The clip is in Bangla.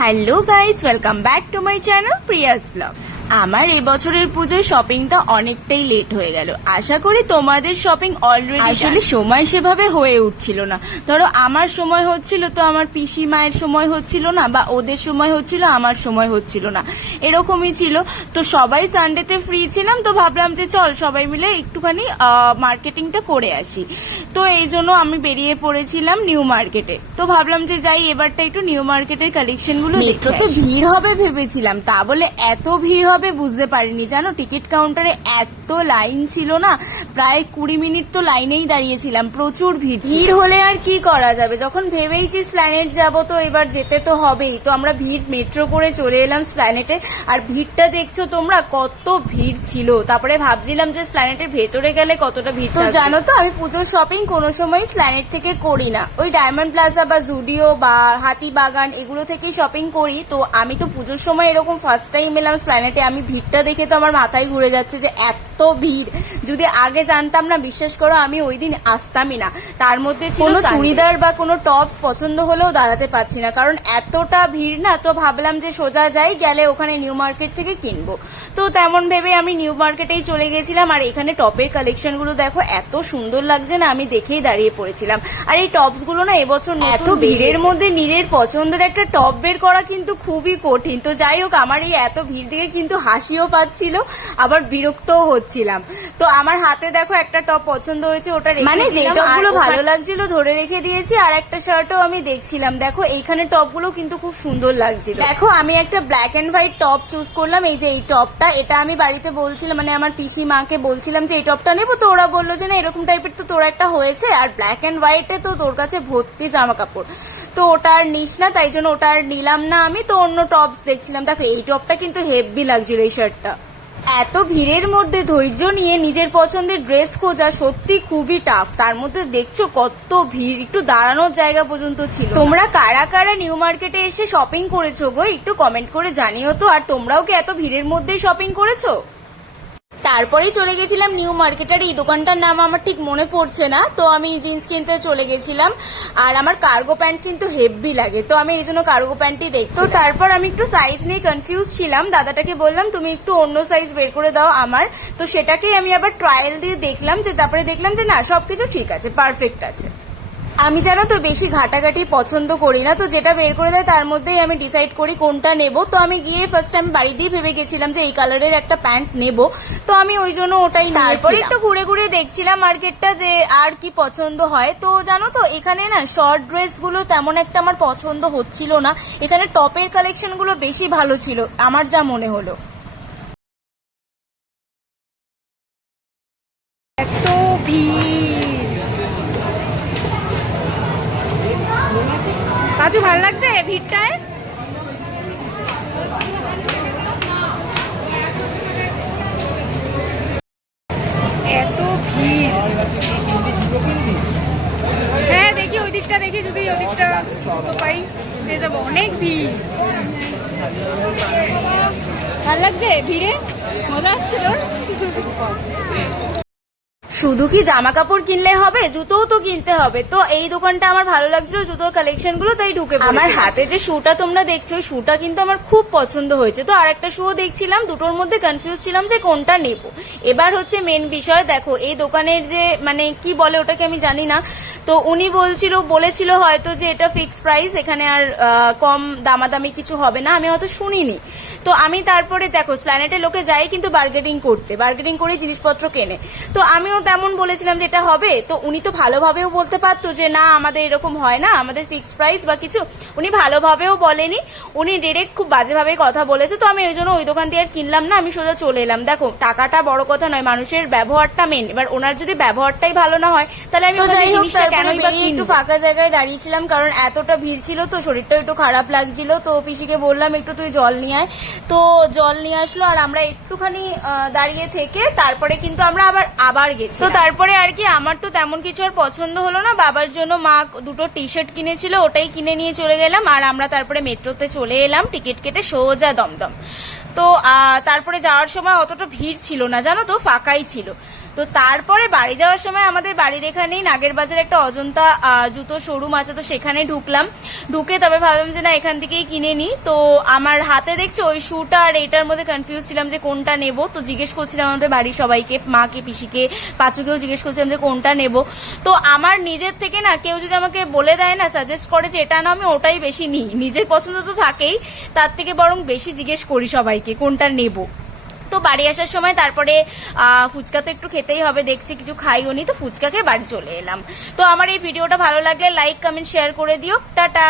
Hello guys, welcome back to my channel Prius blog. আমার এবছরের পুজোর শপিংটা অনেকটাই লেট হয়ে গেল। আশা করি তোমাদের শপিং অলরেডি। আসলে সময় সেভাবে হয়ে উঠছিল না। ধরো আমার সময় হচ্ছিল তো আমার পিসি মায়ের সময় হচ্ছিল না, বা ওদের সময় হচ্ছিল আমার সময় হচ্ছিল না, এরকমই ছিল। তো সবাই সানডেতে ফ্রি ছিলাম, তো ভাবলাম যে চল সবাই মিলে একটুখানি মার্কেটিংটা করে আসি। তো এই জন্য আমি বেরিয়ে পড়েছিলাম নিউ মার্কেটে। তো ভাবলাম যে যাই এবারটা একটু নিউ মার্কেটের কালেকশন গুলো। মেট্রোতে ভিড় হবে ভেবেছিলাম, তা বলে এত ভিড় হবে বুঝতে পারিনি। জানো, টিকিট কাউন্টারে এত লাইন ছিল না, প্রায় 20 মিনিট তো লাইনেই দাঁড়িয়েছিলাম। প্রচুর ভিড় হলে আর কি করা যাবে, যখন ভেবেইছি স্প্ল্যানেট যাবো তো এবার যেতে তো হবেই। তো আমরা মেট্রো করে চলে এলাম স্প্ল্যানেটে। আর ভিড়টা দেখছো তোমরা, কত ভিড় ছিল। তারপরে ভাবছিলাম যে স্প্ল্যানেটের ভেতরে গেলে কতটা ভিড়। তো জানো তো, আমি পুজোর শপিং কোনো সময় স্প্ল্যানেট থেকে করি না, ওই ডায়মন্ড প্লাজা বা জুডিও বা হাতিবাগান এগুলো থেকেই শপিং করি। তো আমি তো পুজোর সময় এরকম ফার্স্ট টাইম এলাম স্প্ল্যানেটে। আমি ভিড়টা দেখে তো আমার মাথায় ঘুরে যাচ্ছে যে এত ভিড়। যদি আগে জানতাম না, বিশ্বাস করো আমি ওই দিন আসতামই না। তার মধ্যে কোনো চুড়িদার বা কোনো টপস পছন্দ হলেও দাঁড়াতে পারছি না, কারণ এতটা ভিড় না। তো ভাবলাম যে সোজা যাই, গেলে ওখানে নিউ মার্কেট থেকে কিনবো। তো তেমন ভেবে আমি নিউ মার্কেটেই চলে গেছিলাম। আর এখানে টপের কালেকশন গুলো দেখো, এত সুন্দর লাগছে না, আমি দেখেই দাঁড়িয়ে পড়েছিলাম। আর এই টপস গুলো না এবছর এত ভিড়ের মধ্যে নিজের পছন্দের একটা টপ বের করা কিন্তু খুবই কঠিন। তো যাই হোক, আমার এই এত ভিড় দেখে কিন্তু হাসিও পাচ্ছিল, আবার বিরক্তও হচ্ছিলাম। তো আমার হাতে দেখো একটা টপ পছন্দ হয়েছে, ওটা মানে যে টপগুলো ভালো লাগছিল ধরে রেখে দিয়েছি। আর একটা শার্টও আমি দেখছিলাম, দেখো এইখানে টপগুলো কিন্তু খুব সুন্দর লাগছিল। দেখো আমি একটা black and white top choose করলাম। এই যে এই টপটা, এটা আমি বাড়িতে বলছিলাম, মানে আমার পিসি মাকে বলছিলাম যে এই টপটা নেবো। তো ওরা বললো যে না, এরকম টাইপের তো তোর একটা হয়েছে, আর ব্ল্যাক এন্ড হোয়াইটে তো তোর কাছে ভর্তি জামা কাপড়, তো ওটা আর নিস না। তাই জন্য ওটা আর নিলাম না আমি। তো অন্য টপস দেখছিলাম। দেখো এই টপটা কিন্তু হেভি লাগছিল, এই শার্টটা। এত ভিড়ের মধ্যে ধৈর্য নিয়ে নিজের পছন্দের ড্রেস খোঁজা সত্যি খুবই টাফ। তার মধ্যে দেখছো কত ভিড়, একটু দাঁড়ানোর জায়গা পর্যন্ত ছিল। তোমরা কারা কারা নিউ মার্কেটে এসে শপিং করেছো গো, একটু কমেন্ট করে জানিও তো। আর তোমরাও কি এত ভিড়ের মধ্যেই শপিং করেছো? তারপরেই চলে গেছিলাম নিউ মার্কেটের, এই দোকানটার নাম আমার ঠিক মনে পড়ছে না। তো আমি জিন্স কিনতে চলে গেছিলাম। আর আমার কার্গো প্যান্ট কিন্তু হেভি লাগে, তো আমি এই জন্য কার্গো প্যান্টই দেখছি। তো তারপর আমি একটু সাইজ নিয়ে কনফিউজ ছিলাম। দাদাটাকে বললাম তুমি একটু অন্য সাইজ বের করে দাও আমার। তো সেটাকেই আমি আবার ট্রায়াল দিয়ে দেখলাম, যে তারপরে দেখলাম যে না, সবকিছু ঠিক আছে, পারফেক্ট আছে। আমি জানো তো বেশি ঘাটাঘাটি পছন্দ করি না, তো যেটা বের করে দেয় তার মধ্যেই আমি ডিসাইড করি কোনটা নেব। তো আমি গিয়ে ফার্স্ট টাইম বাড়ি দিয়ে ভেবে গেছিলাম যে এই কালারের একটা প্যান্ট নেব। তো আমি ওই জন্য ওটাই নিয়েছি। তারপরে একটু ঘুরে ঘুরে দেখছিলাম মার্কেটটা, যে আর কি পছন্দ হয়। তো জানো তো, এখানে না শর্ট ড্রেসগুলো তেমন একটা আমার পছন্দ হচ্ছিল না। এখানে টপের কালেকশনগুলো বেশি ভালো ছিল আমার যা মনে হলো। এত ভিড়, পাঁচু ভালো লাগছে ভিড়টায়। এত ভিড়, হ্যাঁ দেখি ওই দিকটা, দেখি যদি ওই দিকটা জুতো পাই পেয়ে যাবো। অনেক ভিড়, ভালো লাগছে ভিড়ে, মজা আসছে তোর? শুধু কি জামা কাপড় কিনলে হবে, জুতোও তো কিনতে হবে। তো এই দোকানটা আমার ভালো লাগছিল, জুতোর কালেকশন গুলো, তাই ঢুকে পড়েছি। আমার হাতে যে শুটা তোমরা দেখছো, শুটা কিন্তু আমার খুব পছন্দ হয়েছে। তো আর একটা শুও দেখছিলাম, দুটোর মধ্যে কনফিউজ ছিলাম যে কোনটা নেব। এবার হচ্ছে মেন বিষয়, দেখো এই দোকানের যে মানে কি বলে ওটাকে আমি জানি না। তো উনি বলেছিল হয়তো যে এটা ফিক্স প্রাইস, এখানে আর কম দামাদামি কিছু হবে না, আমি হয়তো শুনিনি। তো আমি তারপরে দেখো স্প্ল্যানেটে লোকে যায় কিন্তু বার্গেনিং করে জিনিসপত্র কেনে। তো আমিও তেমন বলেছিলাম যে এটা হবে। তো উনি তো ভালোভাবেও বলতে পারতো যে না, আমাদের এরকম হয় না, আমাদের ফিক্স প্রাইস বা কিছু। উনি ভালোভাবেও বলেনি, উনি ডিরেক্ট খুব বাজেভাবে কথা বলেছে। তো আমি ওই জন্য ওই দোকান দিয়ে আর কিনলাম না, আমি সোজা চলে এলাম। দেখো টাকাটা বড় কথা নয়, মানুষের ব্যবহারটা মেন। এবার ওনার যদি ব্যবহারটাই ভালো না হয়, তাহলে আমি একটু ফাঁকা জায়গায় দাঁড়িয়েছিলাম, কারণ এতটা ভিড় ছিল। তো শরীরটা একটু খারাপ লাগছিল। তো পিসিকে বললাম একটু তুই জল নিয়ে আয়। তো জল নিয়ে আসলো, আর আমরা একটুখানি দাঁড়িয়ে থেকে তারপরে কিন্তু আমরা আবার গেছি। তো তারপরে আর কি, আমার তো তেমন কিছু আর পছন্দ হলো না। বাবার জন্য মা দুটো টি শার্ট কিনেছিল, ওটাই কিনে নিয়ে চলে গেলাম। আর আমরা তারপরে মেট্রোতে চলে এলাম, টিকিট কেটে সোজা দমদম। তো তারপরে যাওয়ার সময় অতটা ভিড় ছিল না, জানো তো, ফাঁকাই ছিল। তো তারপরে বাড়ি যাওয়ার সময় আমাদের বাড়ির এখানেই নাগের বাজার একটা অজন্তা জুতো শোরুম আছে, তো সেখানে ঢুকে তবে ভাবলাম যে না এখান থেকেই কিনে নিই। তো আমার হাতে দেখছি ওই শুটা আর এইটার মধ্যে কনফিউজ ছিলাম যে কোনটা নেব। তো জিজ্ঞেস করছিলাম আমাদের বাড়ির সবাইকে, মাকে, পিসিকে, পাঁচুকেও জিজ্ঞেস করছিলাম যে কোনটা নেব। তো আমার নিজের থেকে না কেউ যদি আমাকে বলে দেয় না, সাজেস্ট করে যে এটা না, আমি ওটাই বেশি নিই। নিজের পছন্দ তো থাকেই, তার থেকে বরং বেশি জিজ্ঞেস করি সবাইকে কোনটা নেব। তো বাড়ি আসার সময় তারপরে ফুচকা তো একটু খেতেই হবে, দেখছি কিছু খাইও নি, তো ফুচকা খেয়ে বাড়ি চলে এলাম। তো আমার এই ভিডিওটা ভালো লাগলে লাইক, কমেন্ট, শেয়ার করে দিও। টাটা।